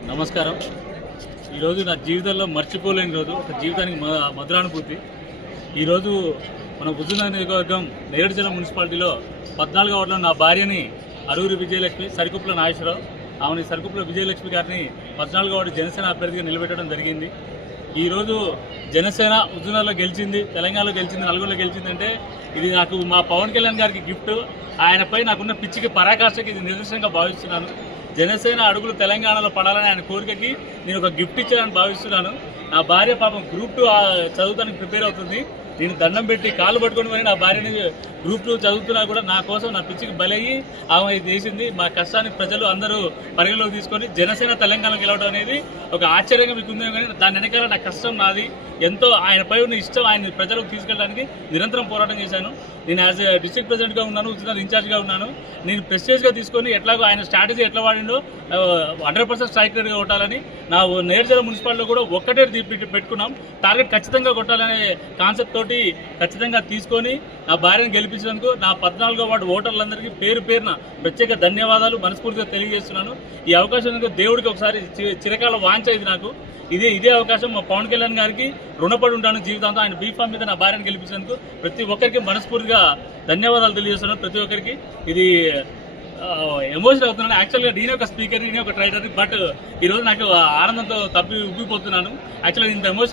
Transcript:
నమస్కారం. ఈరోజు నా జీవితంలో మర్చిపోలేని రోజు, ఒక జీవితానికి మధురానుభూతి. ఈరోజు మన హుజూర్నగర్ నియోజకవర్గం నేరేడు జిల్లా మున్సిపాలిటీలో 14వ వార్డులో నా భార్యని అరూరి విజయలక్ష్మి, సరికుప్పల నాగేశ్వరరావు, ఆమెని సరికుప్పల విజయలక్ష్మి గారిని 14వ వార్డు జనసేన అభ్యర్థిగా నిలబెట్టడం జరిగింది. ఈరోజు జనసేన హుజూర్నగర్లో గెలిచింది, తెలంగాణలో గెలిచింది, నల్గొండలో గెలిచిందంటే ఇది నాకు మా పవన్ కళ్యాణ్ గారికి గిఫ్ట్. ఆయనపై నాకున్న పిచ్చికి పరాకాష్ఠకి ఇది నిదర్శనంగా భావిస్తున్నాను. జనసేన అడుగులు తెలంగాణలో పడాలని ఆయన కోరికకి నేను ఒక గిఫ్ట్ ఇచ్చానని భావిస్తున్నాను. నా భార్య పాపం గ్రూప్ 2 చదువుతానికి ప్రిపేర్ అవుతుంది. నేను దండం పెట్టి కాళ్ళు పట్టుకొని మరి నా భార్యని గ్రూప్ 2 చదువుతున్నా కూడా నా కోసం నా పిచ్చికి బలయ్యి ఆమె ఇది చేసింది. మా కష్టాన్ని ప్రజలు అందరూ పరిగణలోకి తీసుకొని జనసేన తెలంగాణ గెలవడం అనేది ఒక ఆశ్చర్యంగా మీకు ఉంది. కానీ దాని వెనకాల నా కష్టం నాది, ఎంతో ఆయనపై ఉన్న ఇష్టం ఆయన ప్రజలకు తీసుకెళ్ళడానికి నిరంతరం పోరాటం చేశాను. నేను యాజ్ ఏ డిస్ట్రిక్ట్ ప్రెసిడెంట్గా ఉన్నాను, హుజూర్నగర్ ఇన్ఛార్జ్గా ఉన్నాను. నేను ప్రెస్టేజ్గా తీసుకొని ఎట్లాగో ఆయన స్ట్రాటజీ ఎట్లా వాడిండో 100% స్ట్రైక్ రేట్గా కొట్టాలని నా నేరేడు జిల్లా మున్సిపాలిటీలో కూడా ఒక్కటే పెట్టుకున్నాం. టార్గెట్ ఖచ్చితంగా కొట్టాలనే కాన్సెప్ట్ తోటి ఖచ్చితంగా తీసుకొని నా భార్యను గెలిపించినందుకు నా 14వ వార్డు ఓటర్లందరికీ పేరు పేరున ప్రత్యేక ధన్యవాదాలు మనస్ఫూర్తిగా తెలియజేస్తున్నాను. ఈ అవకాశం దేవుడికి ఒకసారి చిరకాల వాంఛ ఇది నాకు. ఇదే అవకాశం మా పవన్ కళ్యాణ్ గారికి రుణపడి ఉంటాను జీవితాంతం. ఆయన బీఫామ్ మీద నా భార్యను గెలిపించినందుకు ప్రతి ఒక్కరికి మనస్ఫూర్తిగా ధన్యవాదాలు తెలియజేస్తున్నాను. ప్రతి ఒక్కరికి ఇది ఎమోషన్ అవుతున్నాను. యాక్చువల్గా నేనే ఒక స్పీకర్, నేనే ఒక ట్రైడర్, బట్ ఈరోజు నాకు ఆనందంతో ఉబ్బిపోతున్నాను. యాక్చువల్గా ఇంత ఎమోషన్